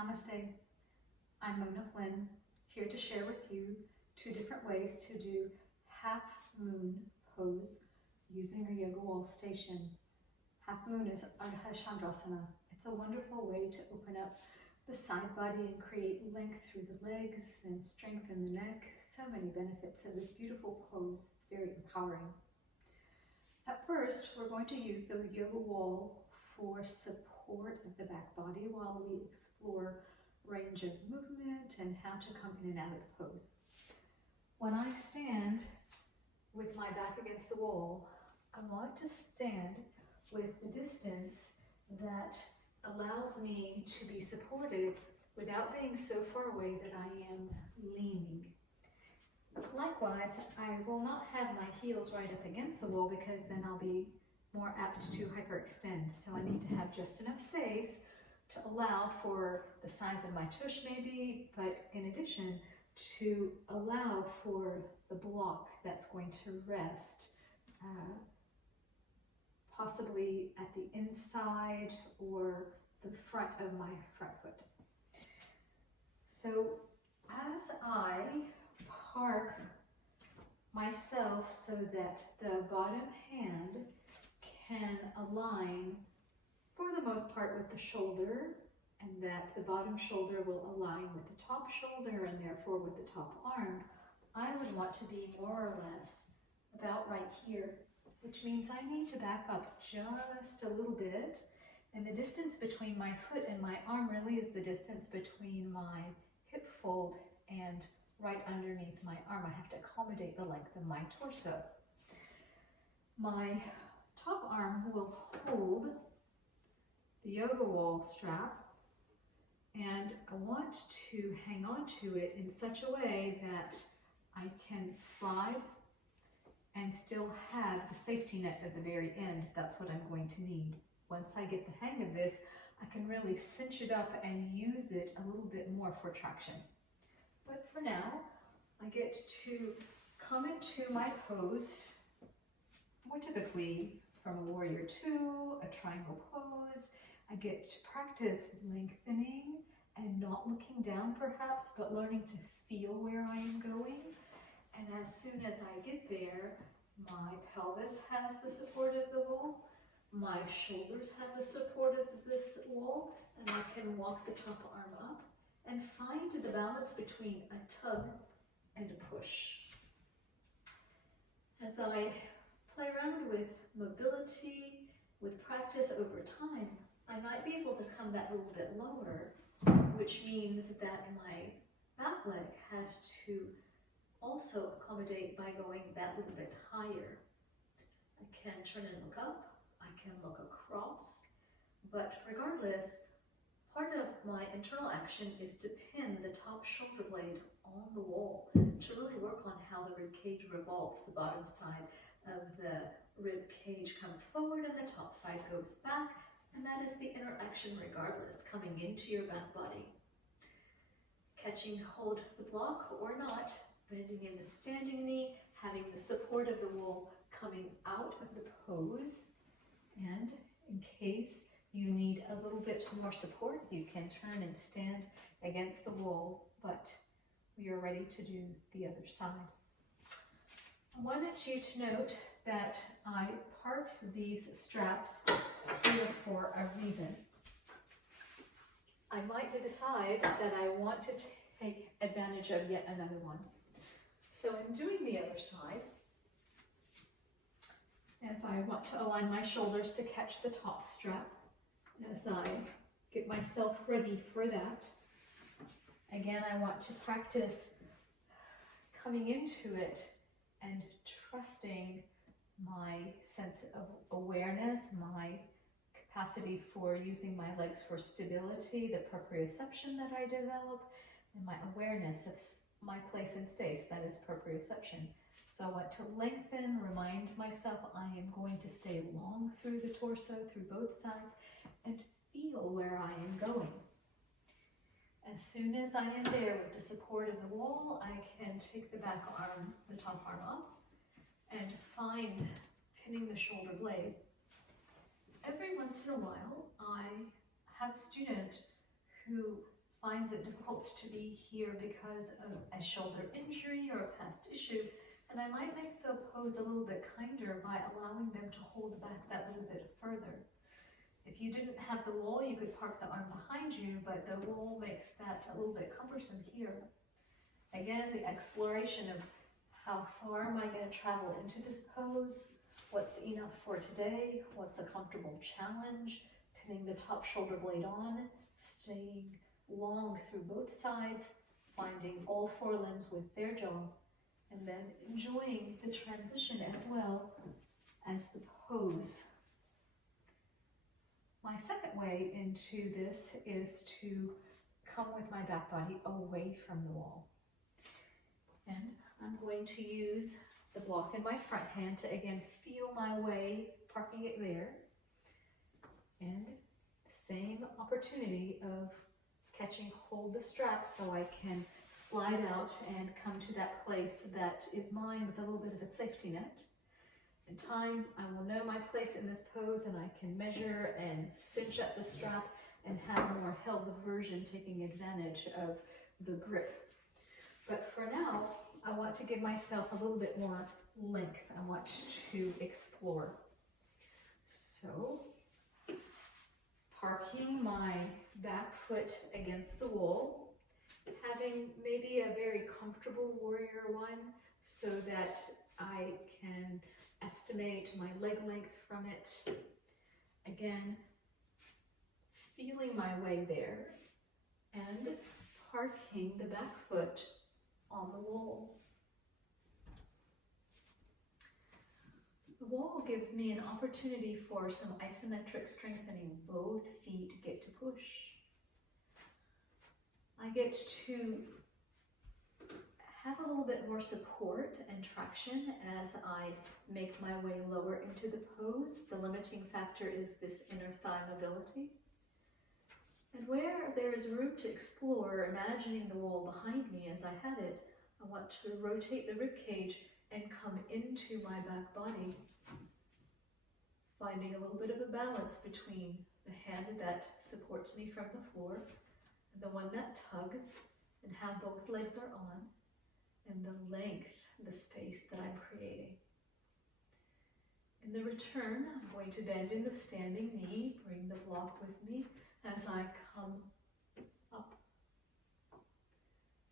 Namaste. I'm Mona Flynn, here to share with you 2 different ways to do half moon pose using a yoga wall station. Half moon is Ardha Chandrasana. It's a wonderful way to open up the side body and create length through the legs and strengthen the neck. So many benefits of this beautiful pose. It's very empowering. At first, we're going to use the yoga wall for support of the back body while we explore range of movement and how to come in and out of the pose. When I stand with my back against the wall, I want to stand with the distance that allows me to be supported without being so far away that I am leaning. Likewise, I will not have my heels right up against the wall because then I'll be more apt to hyperextend. So I need to have just enough space to allow for the size of my tush maybe, but in addition to allow for the block that's going to rest possibly at the inside or the front of my front foot. So as I park myself so that the bottom hand can align for the most part with the shoulder, and that the bottom shoulder will align with the top shoulder and therefore with the top arm, I would want to be more or less about right here, which means I need to back up just a little bit. And the distance between my foot and my arm really is the distance between my hip fold and right underneath my arm. I have to accommodate the length of my torso. My top arm will hold the yoga wall strap, and I want to hang on to it in such a way that I can slide and still have the safety net at the very end. That's what I'm going to need. Once I get the hang of this, I can really cinch it up and use it a little bit more for traction. But for now, I get to come into my pose, more typically from a warrior 2, a triangle pose. I get to practice lengthening and not looking down perhaps, but learning to feel where I am going. And as soon as I get there, my pelvis has the support of the wall, my shoulders have the support of this wall, and I can walk the top arm up and find the balance between a tug and a push. As I play around with mobility, with practice over time, I might be able to come that little bit lower, which means that my back leg has to also accommodate by going that little bit higher. I can turn and look up, I can look across, but regardless, part of my internal action is to pin the top shoulder blade on the wall to really work on how the rib cage revolves. The bottom side of the rib cage comes forward and the top side goes back, and that is the inner action regardless, coming into your back body. Catching hold of the block or not, bending in the standing knee, having the support of the wall coming out of the pose, and in case you need a little bit more support, you can turn and stand against the wall, but we are ready to do the other side. I wanted you to note that I parked these straps here for a reason. I might decide that I want to take advantage of yet another one. So in doing the other side, as I want to align my shoulders to catch the top strap, as I get myself ready for that, again, I want to practice coming into it and trusting my sense of awareness, my capacity for using my legs for stability, the proprioception that I develop, and my awareness of my place in space, that is proprioception. So I want to lengthen, remind myself I am going to stay long through the torso, through both sides, and feel where I am going. As soon as I am there with the support of the wall, I can take the back arm, the top arm up, and find pinning the shoulder blade. Every once in a while, I have a student who finds it difficult to be here because of a shoulder injury or a past issue, and I might make the pose a little bit kinder by allowing them to hold back that little bit further. If you didn't have the wall, you could park the arm behind you, but the wall makes that a little bit cumbersome here. Again, the exploration of how far am I going to travel into this pose, what's enough for today, what's a comfortable challenge, pinning the top shoulder blade on, staying long through both sides, finding all four limbs with their jaw, and then enjoying the transition as well as the pose. My second way into this is to come with my back body away from the wall. And I'm going to use the block in my front hand to again feel my way, parking it there. And same opportunity of catching hold the strap so I can slide out and come to that place that is mine with a little bit of a safety net. In time, I will know my place in this pose and I can measure and cinch up the strap and have more held version taking advantage of the grip. But for now, I want to give myself a little bit more length. I want to explore. So, parking my back foot against the wall, having maybe a very comfortable warrior one so that I can estimate my leg length from it. Again, feeling my way there and parking the back foot on the wall. The wall gives me an opportunity for some isometric strengthening. Both feet get to push. I get to have a little bit more support and traction as I make my way lower into the pose. The limiting factor is this inner thigh mobility. And where there is room to explore, imagining the wall behind me as I had it, I want to rotate the rib cage and come into my back body, finding a little bit of a balance between the hand that supports me from the floor and the one that tugs and how both legs are on, and the length, the space that I'm creating. In the return, I'm going to bend in the standing knee, bring the block with me as I come up.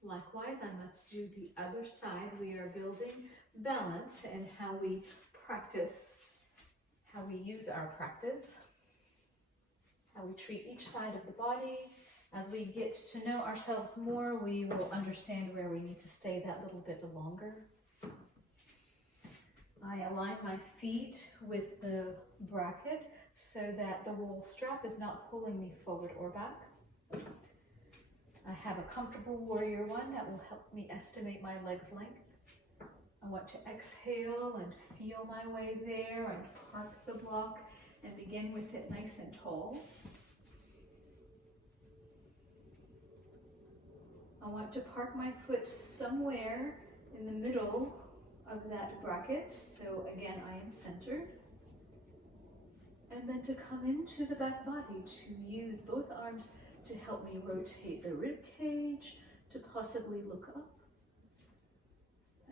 Likewise, I must do the other side. We are building balance and how we practice, how we use our practice, how we treat each side of the body. As we get to know ourselves more, we will understand where we need to stay that little bit longer. I align my feet with the bracket so that the wall strap is not pulling me forward or back. I have a comfortable warrior one that will help me estimate my leg's length. I want to exhale and feel my way there and park the block and begin with it nice and tall. I want to park my foot somewhere in the middle of that bracket, so again I am centered. And then to come into the back body, to use both arms to help me rotate the rib cage, to possibly look up,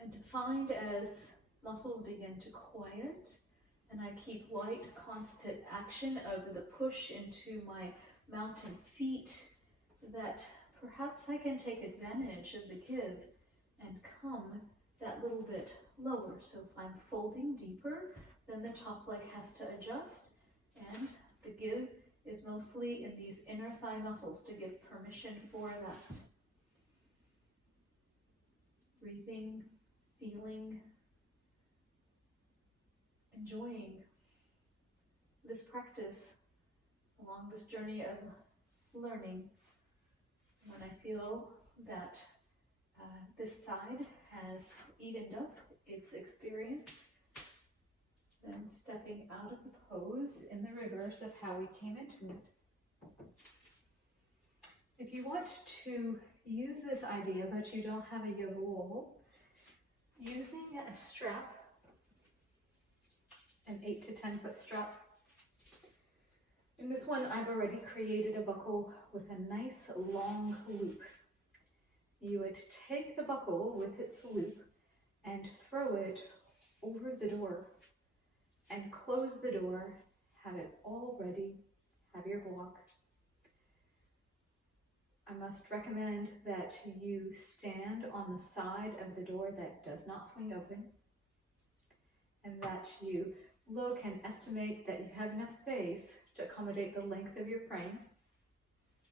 and to find as muscles begin to quiet, and I keep light, constant action of the push into my mountain feet, that perhaps I can take advantage of the give and come that little bit lower. So if I'm folding deeper, then the top leg has to adjust, and the give is mostly in these inner thigh muscles to give permission for that. Breathing, feeling, enjoying this practice along this journey of learning. When I feel that this side has evened up its experience, then stepping out of the pose in the reverse of how we came into it. If you want to use this idea but you don't have a yoga wall, using a strap, an 8 to 10 foot strap, In this one, I've already created a buckle with a nice long loop. You would take the buckle with its loop and throw it over the door and close the door, have it all ready, have your block. I must recommend that you stand on the side of the door that does not swing open, and that you look and estimate that you have enough space to accommodate the length of your frame.